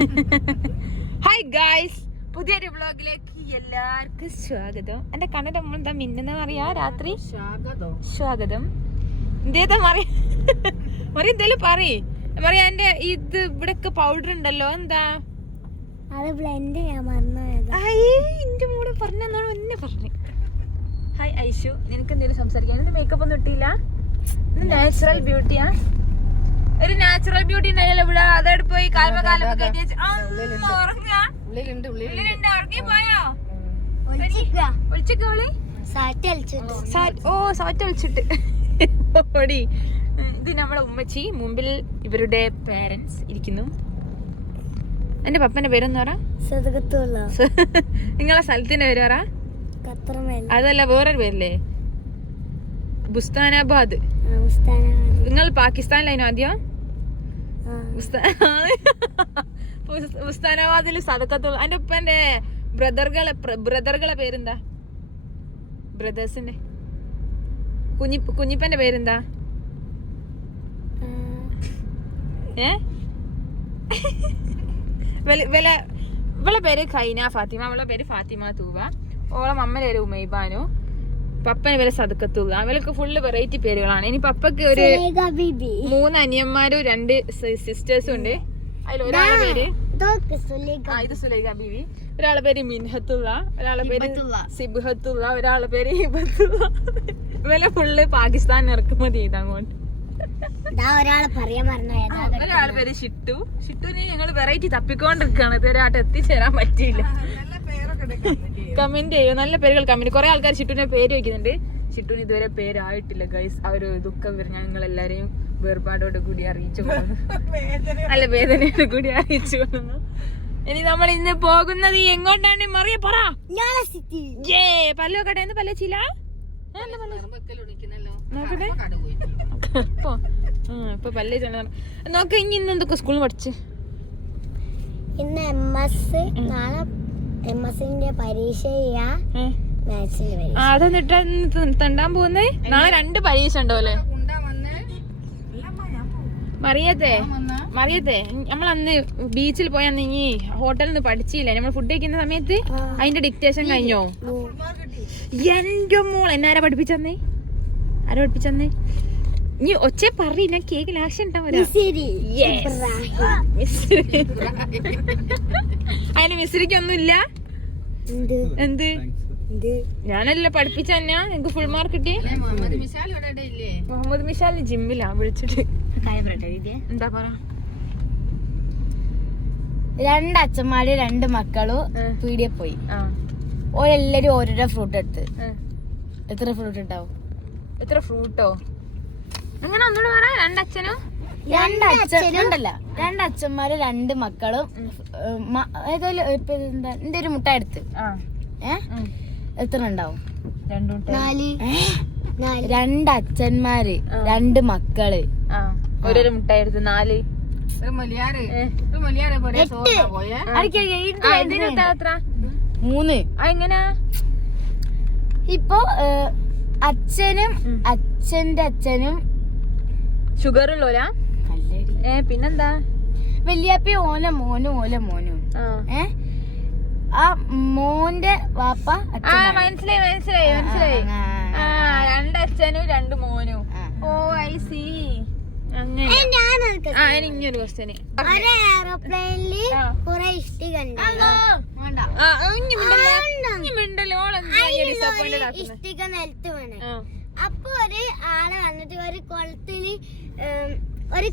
Hi guys, പുതിയൊരു വ്ളോഗിലേക്ക് എല്ലാവർക്കും സ്വാഗതം. എന്റെ കണ്ണിന്റെ നമ്മൾ എന്താ മിന്നെന്ന് പറയാ രാത്രി സ്വാഗതം. എന്തേതാ മറിയ എന്തേലും പറയാ എന്റെ ഇത് ഇവിടൊക്കെ പൗഡർ ഉണ്ടല്ലോ, എന്താ എന്റെ മോള് പറഞ്ഞോളൂ എന്നെ പറഞ്ഞു. ഹായ് ഐഷു, നിനക്ക് എന്തെങ്കിലും സംസാരിക്കാൻ? ഇന്ന് മേക്കപ്പ് ഒന്നും ഇട്ടില്ല, നാച്ചുറൽ ബ്യൂട്ടിയാ. ഒരു നാച്ചുറൽ ബ്യൂട്ടി ഉണ്ടായല്ലോ ഇവിടെ, അതോടെ പോയി കാലൊക്കെ ഓടി. ഇത് നമ്മളെ ഉമ്മച്ചി, മുമ്പിൽ ഇവരുടെ പേരൻസ് ഇരിക്കുന്നു. എന്റെ പപ്പന്റെ പേരെന്ന് പറ. നിങ്ങളെ സ്ഥലത്തിന്റെ പേര് പറ. അതല്ല, വേറൊരു പേരല്ലേ, ബുസ്താനാബാദ്. നിങ്ങൾ പാകിസ്ഥാനിലായിരുന്നു ആദ്യം? ബുസ്താനാബാദിൽ സദക്കത്തുള്ള. എന്റെ ഉപ്പന്റെ ബ്രദറുകളെ പേരെന്താ? ബ്രദേഴ്സിന്റെ കുഞ്ഞിപ്പന്റെ പേരെന്താ? ഇവളെ പേര് ഖൈന ഫാത്തിമ, അവളെ പേര് ഫാത്തിമ തൂവ, ഓളെ മമ്മയുടെ പേര് ഉമൈബാനു, പപ്പന് പേര് സദക്കത്തുക. അവൾക്ക് ഫുള്ള് വെറൈറ്റി പേരുകളാണ്. ഇനി പപ്പക്ക് ഒരു 3 അനിയന്മാരും 2 സിസ്റ്റേഴ്സും ഉണ്ട്. അതിൽ ഒരാളെ പേര് ഇത് സുലൈഖ ബീവി, ഒരാളെ പേര് മിൻഹത്തുള്ള, ഒരാളെ പേര് സിബ്ഹത്തുള്ള, ഒരാളെ പേര് ഹിബത്തുള്ള. ഇവലെ ഫുള്ള് പാകിസ്ഥാൻ ഇറക്കുമതി ചെയ്ത് അങ്ങോട്ട്. ഒരാളെ പേര് ഷിട്ടു. ഷിട്ടുവിന് ഞങ്ങൾ വെറൈറ്റി തപ്പിക്കൊണ്ടിരിക്കുകയാണ്, ഇതുവരെയായിട്ട് എത്തിച്ചേരാൻ പറ്റിയില്ല. കമന്റ് ചെയ്യോ, നല്ല പേരുകൾ കമന്റ്. കുറെ ആൾക്കാർ ഷിട്ടുവിന്റെ പേര് വയ്ക്കുന്നുണ്ട്. ഷിട്ടുവിന് ഇതുവരെ പേരായിട്ടില്ല ഗൈസ്. ആ ഒരു ദുഃഖം ഞങ്ങൾ എല്ലാരെയും വേർപാടോട് കൂടി അറിയിച്ചു കൊള്ളുന്നു, അല്ല വേദനയോട് കൂടി അറിയിച്ചു കൊള്ളുന്നു. ഇനി നമ്മൾ ഇന്ന് പോകുന്നത് എങ്ങോട്ടാണ് മറിയ പറ? പല്ലോ കടയെന്ന് പല്ലച്ചില്ല നോക്കട്ടെ. ഇപ്പൊ പല്ലേ നോക്ക. ഇനി ഇന്ന് എന്തൊക്കെ സ്കൂളിൽ പഠിച്ച്? ഇന്ന് എംഎസിന്റെ പരീക്ഷ. അതെന്നിട്ട് തണ്ടാൻ പോകുന്നേ? നാളെ 2 പരീക്ഷ ഉണ്ടോ അല്ലേ? മറിയത്തെ നമ്മളന്ന് ബീച്ചിൽ പോയന്ന് ഇനി ഹോട്ടലിൽ നിന്ന് പഠിച്ചില്ല. നമ്മൾ ഫുഡ് കഴിക്കുന്ന സമയത്ത് അതിന്റെ ഡിക്റ്റേഷൻ കഴിഞ്ഞോ? എന്റെ മോൾ എന്നാരാ പഠിപ്പിച്ചന്നേ? ആരാ പഠിപ്പിച്ചന്നേ? നീ ഒച്ച പറ, ഞാൻ കേക്ക് ലാസ്റ്റ് ഉണ്ടാവില്ല. അതിന് മിസ്രിക്കൊന്നുമില്ല. എന്ത് ഞാനല്ലേ പഠിപ്പിച്ച തന്നെയാ. എനിക്ക് ഫുൾ മാർക്ക് കിട്ടി. മുഹമ്മദ് മിഷാൽ ജിമ്മിലാ വിളിച്ചിട്ട്. എന്താ പറ? 2 അച്ഛന്മാര് 2 മക്കളും പീടിയെ പോയി. ഓരെല്ലാരും ഓരോരോ ഫ്രൂട്ട് എടുത്ത്. എത്ര ഫ്രൂട്ട് ഉണ്ടാവും? എത്ര ഫ്രൂട്ടോ? അങ്ങനെ ഒന്നുകൂടെ പറ. 2 അച്ഛനും 2 അച്ഛന്മാര് 2 മക്കളും ഏതായാലും എന്റെ ഒരു മുട്ട എടുത്ത്. എത്ര ഉണ്ടാവും? 2 അച്ഛന്മാര് 2 മക്കള് ഓരോരു മുട്ടായി എടുത്ത് 4. എങ്ങനാ ഇപ്പൊ അച്ഛനും അച്ഛന്റെ അച്ഛനും ഷുഗർ ഉള്ളോലാ? പിന്നെന്താ? വല്യാപ്പി ഓല മോനും ആ മോന്റെ വാപ്പ. മനസ്സിലായി. 2 അച്ഛനും 2 മോനും. ഓ ഐ സി. അങ്ങനെ ഇനിയൊരു ക്വസ്റ്റ്യൻ. എയറോപ്ലെയിനില് കുറെ ഇഷ്ടിക ഇഷ്ടിക നിലത്ത് വീണ്. അപ്പൊ ഒരു ആള് വന്നിട്ട് ഒരു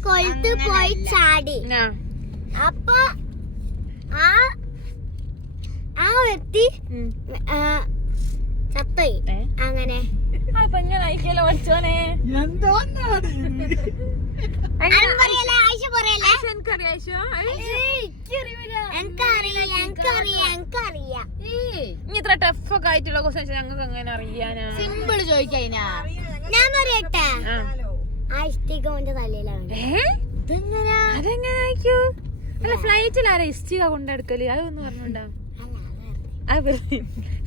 കൊളുത്ത് പോയി ചാടി. അപ്പൊ ആ വ്യക്തി ചത്തോയി. അങ്ങനെ ഇത്ര ടഫൊക്കെ ആയിട്ടുള്ള ക്വസ്റ്റ്യൻസ് ഞങ്ങൾക്ക് എങ്ങനെ അറിയാനാ? സിമ്പിൾ ചോദിക്കാ. ഞാൻ പറയട്ടെ, ആ ഇഷ്ടിക ഓന്റെ തലയിലാണ്. അതെങ്ങനായിരിക്കും? അല്ല, ഫ്ലൈറ്റിൽ ആരാ ഇഷ്ടിക കൊണ്ടെടുക്കല്? അതൊന്നും പറഞ്ഞോണ്ടാ.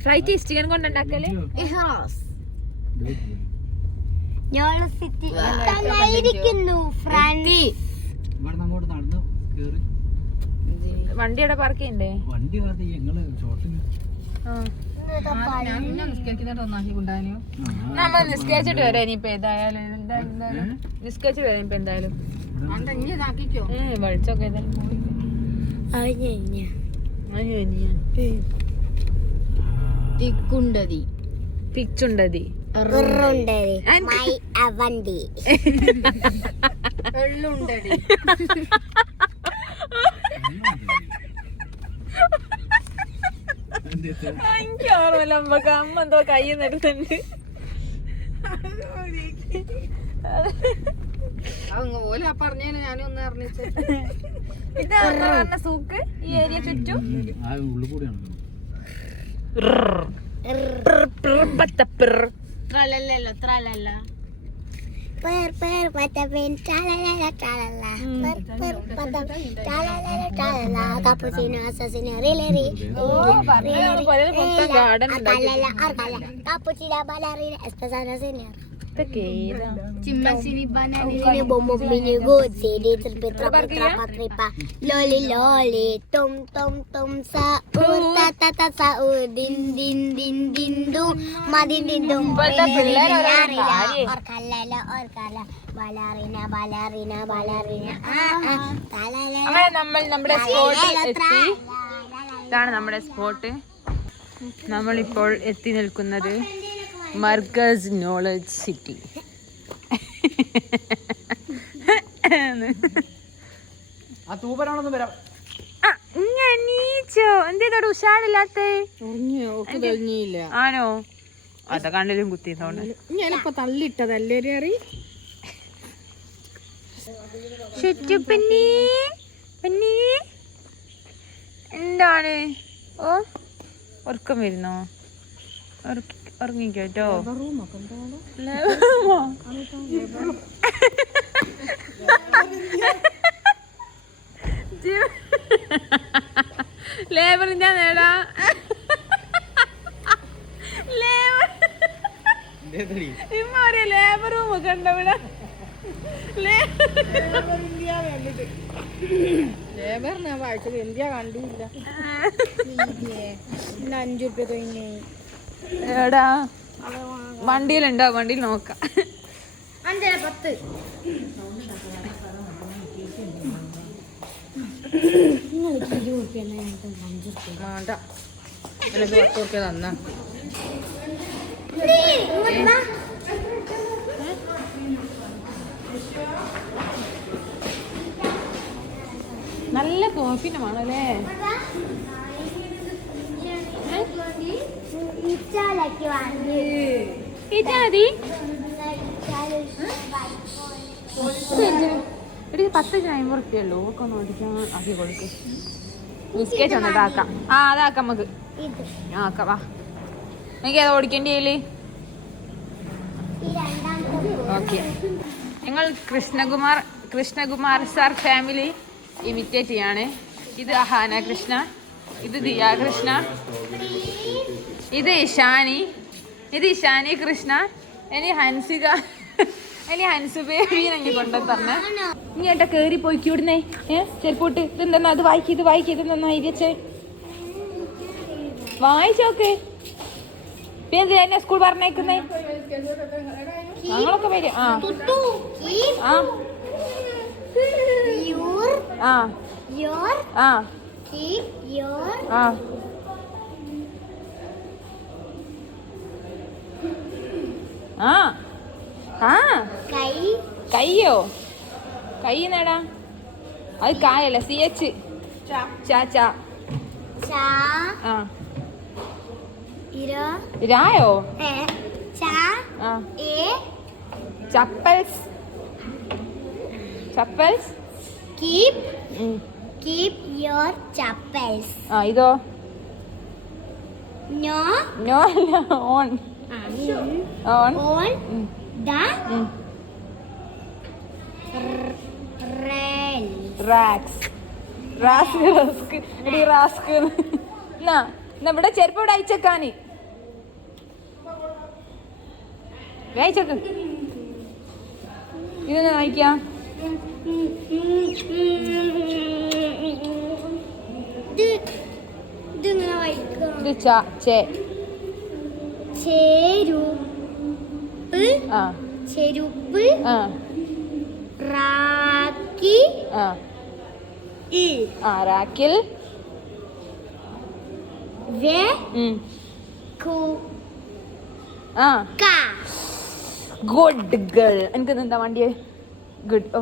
ഫ്ലൈറ്റ് ഇഷ്ടികൻ കൊണ്ടുണ്ടാക്കല്? വണ്ടി എവിടെ പാർക്ക് ചെയ്യണ്ടേ? വണ്ടി ഞങ്ങള് ഷോട്ടിന് നമ്മ നിസ്കരിച്ചിട്ട് വരാം ഇനിയിപ്പോ ഏതായാലും. നിസ്കരിച്ചിട്ട് വരാം ഇപ്പൊ എന്തായാലും. വെളിച്ചൊക്കെ ഏതായാലും തിക്കുണ്ടതി പിച്ചുണ്ടതി വെള്ളുണ്ടടി എനിക്ക് ഓർമ്മയില്ല. അമ്മക്ക് അമ്മ എന്തോ കയ്യിൽ നിന്നിട്ടുണ്ട്. പറഞ്ഞേനെ ഞാനൊന്ന് അറിഞ്ഞിട്ട് ഇതാ പറഞ്ഞ സൂക്ക് ഈ ഏരിയ ചുറ്റും. ത്രലല്ലോ ത്രലല്ല garden Cimbasini bananini bombom mini good city trapa trapa tripa loli loli tom tom tom saur tata tata saur din din din din du madin din dum or kala balarina balarina balarina അങ്ങനെ നമ്മൾ നമ്മുടെ സ്പോട്ടിൽ എത്തി. ഇതാണ് നമ്മുടെ spot. നമ്മളിപ്പോൾ എത്തി നിൽക്കുന്നത് മർകസ് നോളജ് സിറ്റി. എന്തേതോട് ഉഷാറില്ലാത്ത ആണോ? അത കണ്ണിലും കുത്തിയതോണ്ട് ഞാനിപ്പോ തള്ളിയിട്ടതല്ലേ അറി എന്താണ്? ഓ ഉറക്കം വരുന്നോ? ഉറങ്ങിക്കോട്ടോ. ലേബറിന്റെ നേടാ ലേബർ റൂം ഒക്കെ ഉണ്ടോ ഇവിടെ? ലേബർ ഞാൻ വായിച്ചത് ഇന്ത്യ കണ്ടില്ല. 5 രൂപ കഴിഞ്ഞേ എടാ വണ്ടിയിലുണ്ടോ? വണ്ടിയിൽ നോക്കാം. 5 10 തന്ന നല്ല കോഫിന് വേണല്ലേ? ഇതാതി 10 50 ഒക്കെ ഒന്ന് ഓടിക്കാൻ ആക്കി കൊടുക്കും. ബിസ്ക്കറ്റ് വന്നിട്ട് ആക്കാം. അതാക്കാം നമുക്ക്. ആക്കാം വാ. എനിക്ക് അത് ഓടിക്കേണ്ടി വരില്ലേ? ഓക്കെ. ഞങ്ങൾ കൃഷ്ണകുമാർ സാർ ഫാമിലി ഇമിറ്റേറ്റ് ചെയ്യാണ്. ഇത് അഹാന കൃഷ്ണ, ഇത് ദിയ കൃഷ്ണ, ഇത് ഇഷാനി കൃഷ്ണ, ഇനി ഹൻസിക, ഇനി ഹൻസു ബേബീനെ കൊണ്ടു തന്നെ. ഇനി ഏട്ടാ കേറി പോയിക്കി ഇവിടുന്നേ. ചെരുപ്പോട്ട് ഇതെന്താ? അത് വായിക്കി, ഇത് വായിക്കി, ഇതെന്താ ഇരിച്ചേ? വായിച്ചോക്കെ. പിന്നെ എന്നെ സ്കൂൾ പറഞ്ഞേക്കുന്നേ? ഞങ്ങളൊക്കെ വരും. ആ ആ ആ ആ ആ ആ കയ്യോ? കൈ നേടാ? അത് കായല്ല, CH ചാച്ച. ആ രായോ? ചപ്പൽസ്. Keep your chappals. ഇതോ? No അല്ല, ഓൺ the rail. റാസ്ക് ഇവിടെ ചെരുപ്പ് ഇവിടെ അയച്ചേക്കാന്. അയച്ചേക്ക്. ഇതെന്നാ വായിക്കാം? ഇതിങ്ങനെ വായിക്കാം. ഇത് ചേ. ചെരുപ്പ്. ആ ചെരുപ്പ്. ആ റാക്കി. ആ ആ റാക്കിൽ. ആ ഗുഡ് ഗേൾ. എനിക്ക് എന്താ വണ്ടിയെ ഗുഡ്. ഓ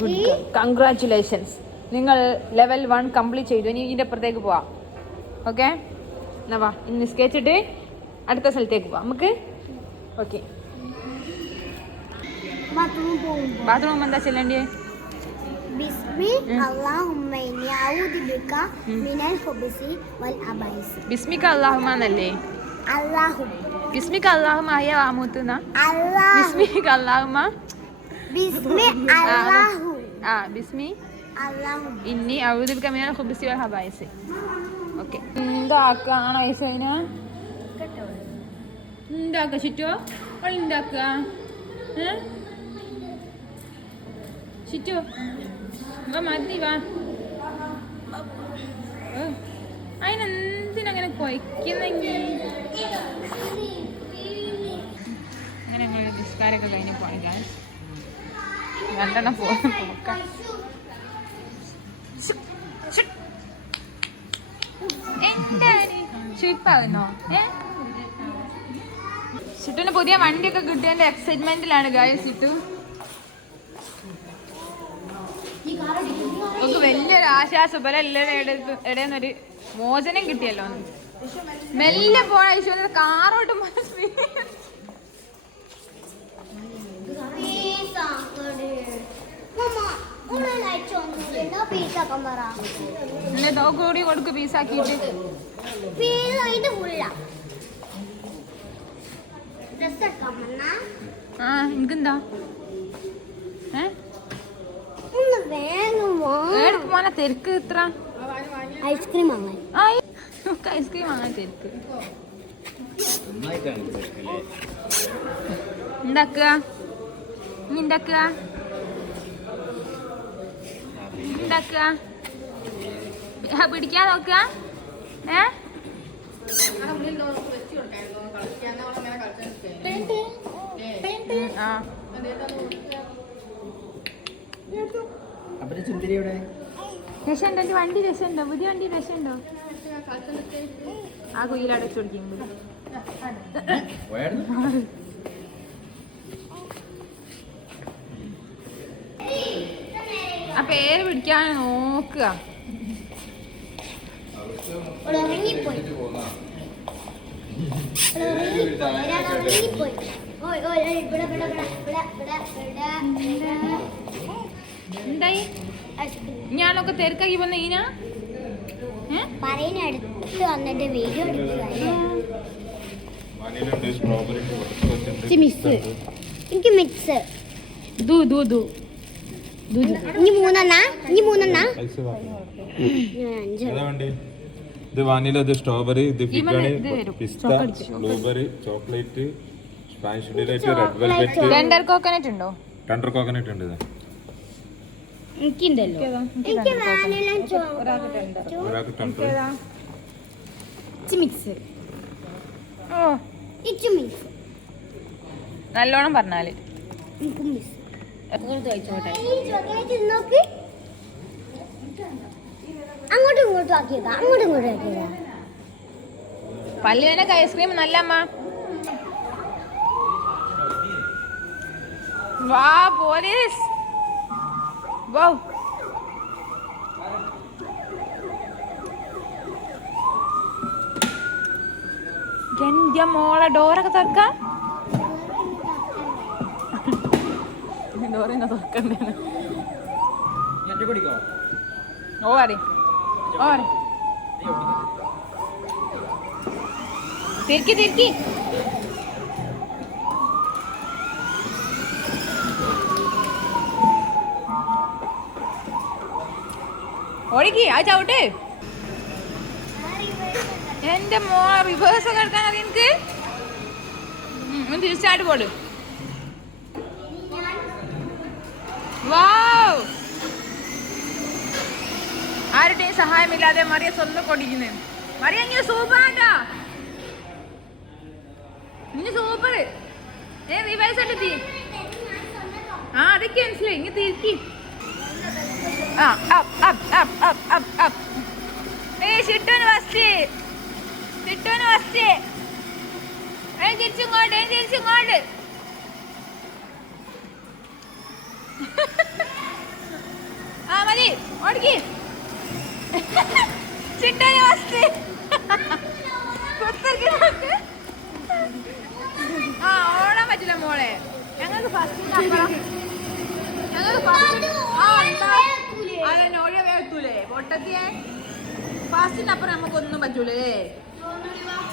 ഗുഡ് ഗേൾ, കൺഗ്രാറ്റുലേഷൻസ്. നിങ്ങൾ ലെവൽ 1 കംപ്ലീറ്റ് ചെയ്തു. ഇനി ഇതിൻ്റെ അപ്പുറത്തേക്ക് പോവാം. ഓക്കെ എന്നാ വാ, ഇനി നിസ്കരിച്ചിട്ട് അടുത്ത സ്ഥലത്തേക്ക് പോവാം നമുക്ക്. ഓക്കെ ബാത്റൂം എന്താ ചെല്ലേണ്ടിയേ? ബിസ്മിക അല്ലാഹുമ്മന്നല്ലേ? ബിസ്മിക അല്ലാഹുമ്മ ആയ വാമൂത്തുന്ന ബിസ്മിക അല്ലാഹുമ്മ. ആ ബിസ്മി ഇന്നി അഊദു ബിക മിനൽ ഖുബൂസി വൽ ഖബായിസ്. ഓക്കെ എന്താക്കാണ് ഐസൈന? ഉണ്ടാക്ക ചുറ്റോ ഉണ്ടാക്കുക ചുറ്റോ മതി വാ. അതിനെന്തിനങ്ങനെ കൊയ്ക്കുന്നെങ്കിൽ അങ്ങനെ ഞങ്ങൾ നിസ്കാരമൊക്കെ കഴിഞ്ഞ് പോണില്ല. രണ്ടെണ്ണം പോക്കാം. എന്താണ് ഷിപ്പാകുന്നോ? ചുട്ടിന് പുതിയ വണ്ടിയൊക്കെ കിട്ടിയതിന്റെ എക്സൈറ്റ്മെന്റിലാണ് ഗായ്സ്. ചുട്ടു നമുക്ക് വലിയൊരു ആശ്വാസം. പോലെ എല്ലാവരും ഇടയിന്നൊരു മോചനം കിട്ടിയല്ലോ. മെല്ലെ പോണ ഐശ്വര്യ കാറോട്ട് കൂടി കൊടുക്ക് പീസാക്കിട്ട്. ആ എനിക്കെന്താ മോനെ തിരക്ക് ഇത്ര? ഐസ്ക്രീം വാങ്ങാൻ. ഐസ്ക്രീം വാങ്ങാൻ തിരക്ക്. ഉണ്ടാക്കുക ഇനി ഉണ്ടാക്കുക ഉണ്ടാക്കുക പിടിക്കാൻ നോക്കുക. രസമുണ്ടോ എൻ്റെ വണ്ടി? രസമുണ്ടോ? പുതിയ വണ്ടി രസമുണ്ടോ? ആ കുയിലടച്ചു കൊടുക്കുമ്പോൾ ആ പേര് പിടിക്കാൻ നോക്കുക. എന്തായി ഞാനൊക്കെ തിരക്കാക്കി വന്ന ഈന പറയുന്നടുത്ത് വന്നിട്ട് വീഡിയോ എനിക്ക് മിക്സ്. ഇനി മൂന്നെണ്ണ ഇത് വാനില, ഇത് സ്ട്രോബെറി, ഇത് ഫിഗാണി, pista, blueberry, chocolate, Spanish delight, red velvet. Tender coconut ഉണ്ടോ? ടെൻഡർ കോക്കനട്ട് ഉണ്ട്. നല്ലോണം പറഞ്ഞാല് അങ്ങോട്ടും ഇങ്ങോട്ടും ആക്കിയേക്കാം. അങ്ങോട്ടും ഇങ്ങോട്ടും ആക്കിയേക്കാം. പല്ലുവേനൊക്കെ ഐസ്ക്രീം നല്ല അമ്മ. വാ പോലീസ് വോ. എന്റെ മോളെ ഡോറൊക്കെ തുറക്കാം. ഡോറിനെ തുറക്കണ്ടേ? ഓറി ഓറി തിരിക്കി ഓടിക്ക്. ആ ചവിട്ട്. എന്റെ മോ റിവേഴ്സ് ഒക്കെ എടുക്കാൻ അറിയാം എനിക്ക്. തിരിച്ചാട്ട് പോട്. വാവ് ആരുടെയും സഹായമില്ലാതെ മറിയ സ്വന്തം കൊടിക്കുന്നു. മറിയ ഇനി സൂപ്പറാണ്ടാ, ഇനി സൂപ്പർ. റിവൈസ് ആയിട്ട് തീ. ആ അതൊക്കെ മനസ്സിലായി. ഇനി തിരിക്കി. ആ up up up up up up. ചിട്ടോന് ഫസ്റ്റ്, ചിട്ടോന് ഫസ്റ്റ്. തിരിച്ചിങ്ങോട്ട്, തിരിച്ചിങ്ങോട്ട്. ആ മതി, ഓടിക്ക്. ചിട്ടോന് ഫസ്റ്റ്. ആ ഓടാൻ പറ്റില്ല മോളെ. ഞങ്ങൾക്ക് ഫസ്റ്റ് അതെന്നോടെ വേഗത്തൂലേ പൊട്ടത്തിയെ. ഫാസ്റ്റിന്റെ അപ്പുറം നമുക്കൊന്നും പറ്റൂലേ.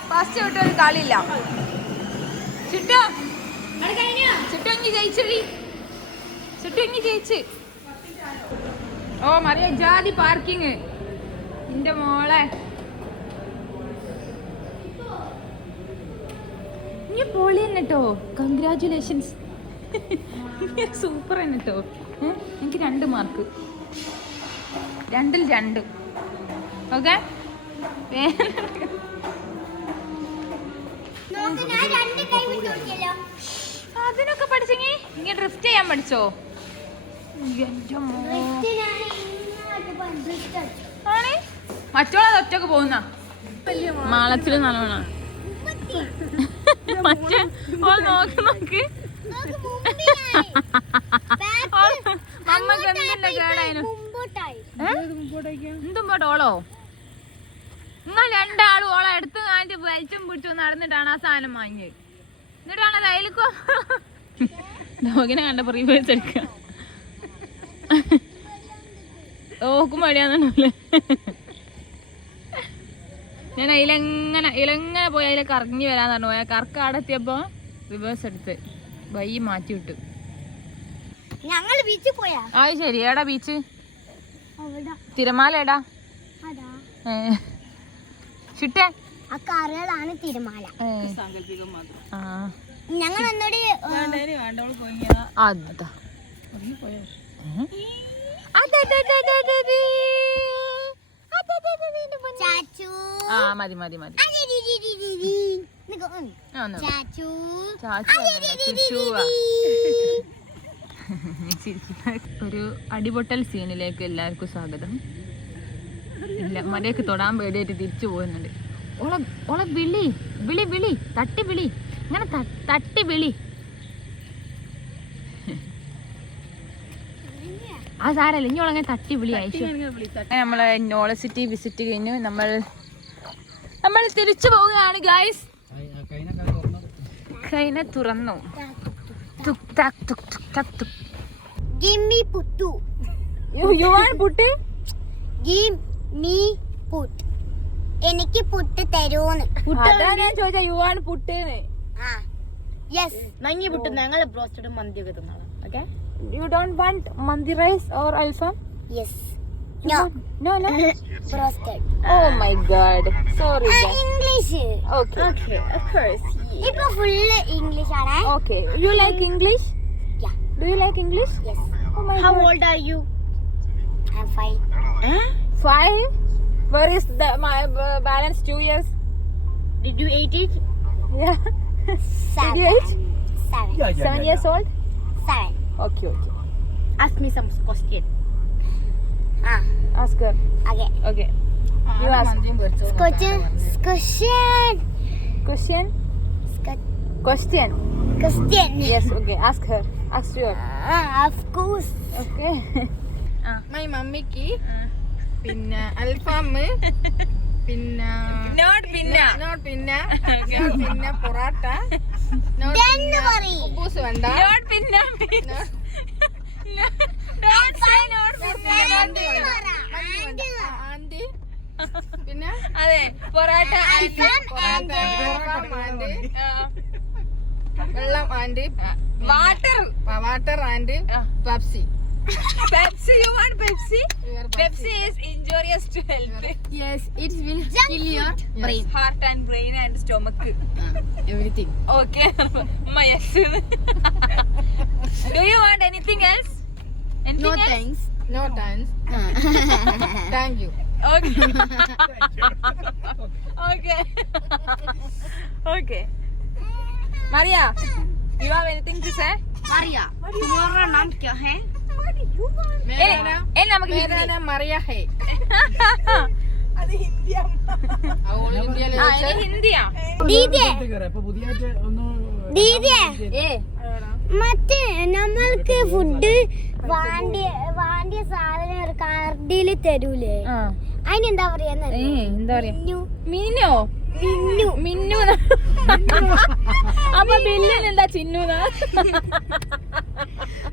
ഫാസ്റ്റ് വിട്ട് ഒരു കളിയില്ല. ചിട്ടോ ചിട്ടോ ഇനി ജയിച്ചടി, ചിട്ടോ ഇനി ജയിച്ച്. ഓ മറിയ ജാതി പാർക്കിങ് എന്റെ മോളെ. നീ പൊളി തന്നെ കേട്ടോ, കൺഗ്രാറ്റുലേഷൻസ്. സൂപ്പർ തന്നെ കേട്ടോ. എനിക്ക് 2 മാർക്ക്, 2ൽ 2. ഓക്കെ അതിനൊക്കെ പഠിച്ചെങ്കി ഇങ്ങനെ ഡ്രിഫ്റ്റ് ചെയ്യാൻ പഠിച്ചോ? ആണ് മറ്റോളെ ഒറ്റക്ക് പോകുന്ന മാളത്തില് നല്ലോണം. മറ്റേ ഓൾ നോക്ക് നോക്ക്. അമ്മക്ക് എന്തിന്റെ കേടായിരുന്നു? എന്തുമ്പോട്ടോളോ? നിങ്ങൾ 2 ആളും ഓളെ എടുത്ത് കാണിച്ച് വലിച്ചും പിടിച്ചു നടന്നിട്ടാണ് ആ സാധനം വാങ്ങിയത്. എന്നിട്ടാണ് അത് അതിലേക്കോ ഡോഗിനെ കണ്ടപ്പോ റിവേഴ്സ് എടുക്കുക. ഓക്കും മടിയാന്നല്ലേ. ഞാൻ ഇലങ്ങനെ പോയി അതിലെ കറങ്ങി വരാന്ന് പറഞ്ഞു. പോയാ കറക്ക അടത്തിയപ്പോ റിവേഴ്സ് എടുത്ത് വൈ മാറ്റി വിട്ടു. ഞങ്ങൾ ബീച്ചിൽ പോയാ. ആ ശരി. ഏടാ ബീച്ച്? തിരമാല ഏടാ? ചുട്ടേ ആ കരകളാണ് തിരമാല. ഞങ്ങൾ ഒന്നോട് മതി മതി മതി. ഒരു അടിപൊട്ടൽ സീനിലേക്ക് എല്ലാവർക്കും സ്വാഗതം. ഇല്ല മരയൊക്കെ തൊടാൻ പേടിയായിട്ട് തിരിച്ചു പോകുന്നുണ്ട്. ഓളെ വിളി വിളി വിളി തട്ടി വിളി, ഇങ്ങനെ തട്ടി വിളി. ആ സാരല്ല, ഇനി ഓളങ്ങനെ തട്ടി വിളി. നമ്മളെ നോളസിറ്റി വിസിറ്റ് കഴിഞ്ഞു. നമ്മൾ തിരിച്ചു പോവുകയാണ് ഗായ്സ്. കൈനെ തുറന്നു. എനിക്ക് പുട്ട് തരൂന്ന് ചോദിച്ചാ യു ആണ് പുട്ടേന്ന്. ഞങ്ങൾ ബ്രോസ്റ്റഡ് മന്തി ഒക്കെ തിന്നാണ്. Okay, you don't want mandi rice or alfaham? Yes. No. No. Roasted. Oh my god. Sorry. English. Okay. Of course. Ipo full English ആണ്. Okay. You like English? Yeah. Do you like English? Yes. Oh my How god. old are you? I'm 5. 5? Where is my balance 2 years? Did you eat it? Yeah. 7. Did you eat? 7. 7 years old? 7. Okay. Ask me some question. Ask her. Okay. You ask. Question? Yes, okay. Ask her. Ask her. Of course. Okay. My മമ്മിക്ക് പിന്നെ അൽഫാം പിന്നെ പിന്നെ പൊറാട്ട കുബൂസ് വേണ്ട anti പിന്നെ അതെ പൊറാട്ട വെള്ളം and water and Pepsi. Pepsi, you want Pepsi? Pepsi is injurious to health. Yes, it will kill your brain. Heart and brain and stomach. Everything. Okay. Yes. Do you want anything else? No thanks. No thanks. Thank you. Okay. Okay. Okay. Maria, you have anything to say? Maria, तुम्हारा नाम क्या है? നമുക്ക് मेरा नाम मरिया है. All India ഹിന്ദിയാ ദീദിയെ അപ്പൊ പുതിയായിട്ട് ഒന്ന് ദീദിയെ ഏ മറ്റേ നമ്മൾക്ക് ഫുഡ് വാണ്ടിയ സാധനം ഒരു കാർഡില് തരൂലേ അതിനെന്താ പറയാ എന്താ പറയാ മിന്നു. മിന്നോ മിന്നു മിന്നു അപ്പൊ ബില്ലിന് എന്താ ചിന്നുന്നാ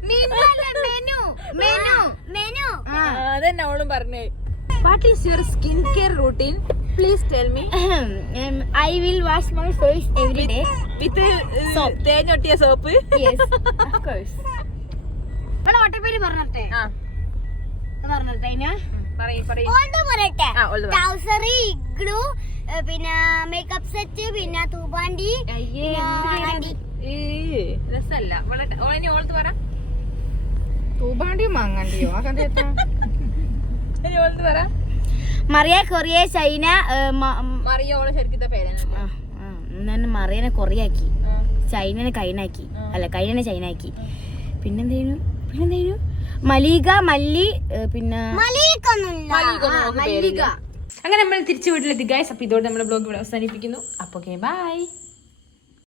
മെനു മെനു മെനു അതന്നെ അവളും പറഞ്ഞേ. What is your skin care routine? Please tell me. I will wash my face every day. With തേഞ്ഞൊട്ടിയ സോപ്പ്. Yes, of course. ഇവിടെ ഒട്ടപ്പേര് പറഞ്ഞിട്ടെ പറയട്ടെ ട്രൗസർ ഇഗ്ലു പിന്നെ മേക്കപ്പ് സെറ്റ് പിന്നെ തൂബാണ്ടി രസല്ല. ഓളത്ത് പറ. തൂബാണ്ടി മാങ്ങാണ്ടിയോ ഓളത്ത് പറ. മറിയ കൊറിയ ചൈന മറിയ ഓളെ ശരിക്കത്തെ പേരാണ്. മറിയനെ കൊറിയാക്കി ചൈനനെ കൈനാക്കി അല്ല കൈനനെ ചൈനാക്കി പിന്നെന്തേനു മലീക മല്ലി പിന്നെ അങ്ങനെ നമ്മൾ തിരിച്ചു വീട്ടിലെത്തി ഗൈസ്. അപ്പൊ ഇതോടെ നമ്മുടെ ബ്ലോഗ് ഇവിടെ അവസാനിപ്പിക്കുന്നു. അപ്പൊ ബൈ.